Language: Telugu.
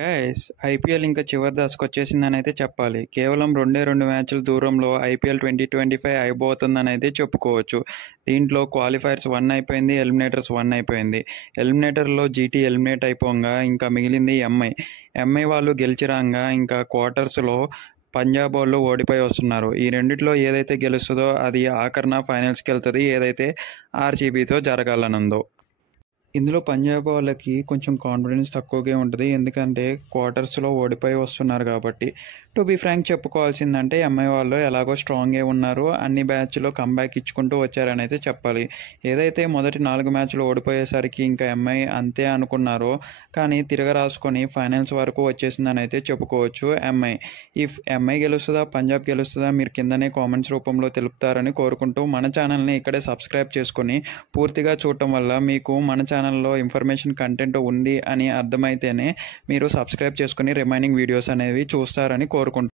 గైస్ ఐపీఎల్ ఇంకా చివరి దశకొచ్చేసిందని అయితే చెప్పాలి. కేవలం 2 మ్యాచ్ల దూరంలో ఐపీఎల్ 2025 అయిపోతుందని అయితే చెప్పుకోవచ్చు. దీంట్లో క్వాలిఫైర్స్ 1 అయిపోయింది, ఎలిమినేటర్స్ 1 అయిపోయింది. ఎలిమినేటర్లో జీటీ ఎలిమినేట్ అయిపోగా ఇంకా మిగిలింది ఎంఐ వాళ్ళు గెలిచిరాంగా ఇంకా క్వార్టర్స్లో పంజాబ్ వాళ్ళు ఓడిపోయి వస్తున్నారు. ఈ రెండిట్లో ఏదైతే గెలుస్తుందో అది ఆఖరిన ఫైనల్స్కి వెళ్తుంది, ఏదైతే ఆర్సీబీతో జరగాలనుందో. ఇందులో పంజాబ్ వాళ్ళకి కొంచెం కాన్ఫిడెన్స్ తక్కువగా ఉంటుంది, ఎందుకంటే క్వార్టర్స్లో ఓడిపోయి వస్తున్నారు కాబట్టి. టు బీ ఫ్రాంక్ చెప్పుకోవాల్సిందంటే ఎంఐ వాళ్ళు ఎలాగో స్ట్రాంగే ఉన్నారు, అన్ని మ్యాచ్లో కంబ్యాక్ ఇచ్చుకుంటూ వచ్చారని అయితే చెప్పాలి. ఏదైతే మొదటి 4 మ్యాచ్లు ఓడిపోయేసరికి ఇంకా ఎంఐ అంతే అనుకున్నారో కానీ తిరగరాసుకొని ఫైనల్స్ వరకు వచ్చేసిందని అయితే చెప్పుకోవచ్చు ఎంఐ. ఎంఐ గెలుస్తుందా పంజాబ్ గెలుస్తుందా మీరు కిందనే కామెంట్స్ రూపంలో తెలుపుతారని కోరుకుంటూ మన ఛానల్ని ఇక్కడే సబ్స్క్రైబ్ చేసుకొని పూర్తిగా చూడటం వల్ల మీకు మన ఛానల్లో ఇన్ఫర్మేషన్ కంటెంట్ ఉంది అని అర్థమైతేనే మీరు సబ్స్క్రైబ్ చేసుకుని రిమైనింగ్ వీడియోస్ అనేవి చూస్తారని కోరుకుంటున్నాను.